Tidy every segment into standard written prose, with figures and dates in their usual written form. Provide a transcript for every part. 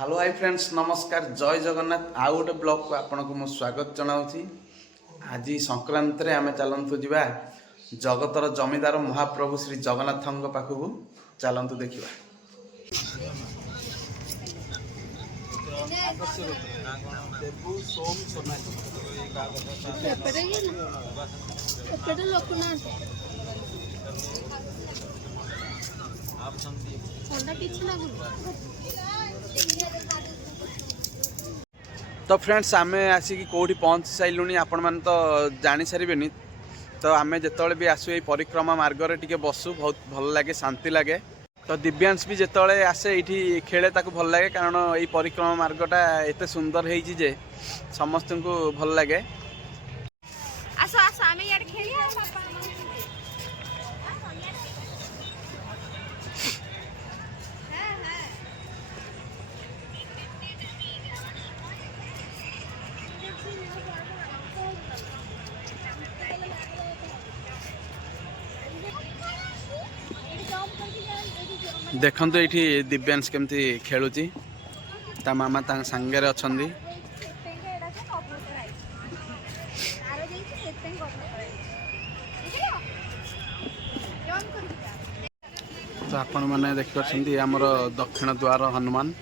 Hello hi friends नमस्कार जय जगन्नाथ आउ गोटे ब्लॉग को आपन को स्वागत जनाऊँगी। आज संक्रांति रे आमे चलतु जीवा जगतर जमीदार महाप्रभु श्री जगन्नाथ पाखक चलतु देखा। तो फ्रेंड्स आमे आसिक कौटी पहुँच सारूँ आपण मैंने तो जानी सारे तो आम जिते भी आसू ये परिक्रमा मार्ग टे बसु बहुत भल लगे शांति लगे। तो दिव्यांश भी जिते आसे ये खेले ताको भल लगे कारण ये परिक्रमा मार्गटा एत सुंदर है समस्त को भल लगे। देखो ये दिव्यांश केमती खेलुची ता मामा ता संगे अच्छी। तो आपण मैंने देखिए आमर दक्षिण द्वार हनुमान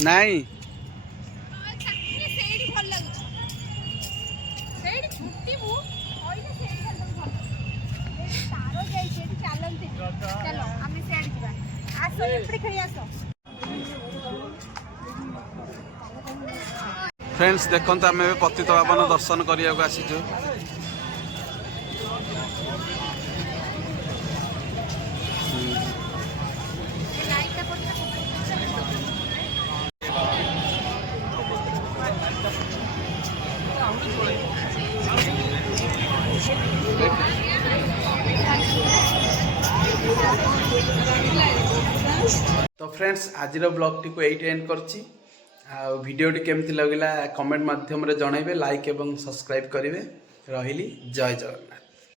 नहीं फ्रेंड्स देखो आम पतित पावन दर्शन करने को आसीचु। तो फ्रेंड्स आज ब्लॉग टी को एट एंड करछि। वीडियो टी केमती लगला कमेंट माध्यम रे जणाइबे लाइक एवं सब्सक्राइब करेंगे। रहिली जय जगन्नाथ।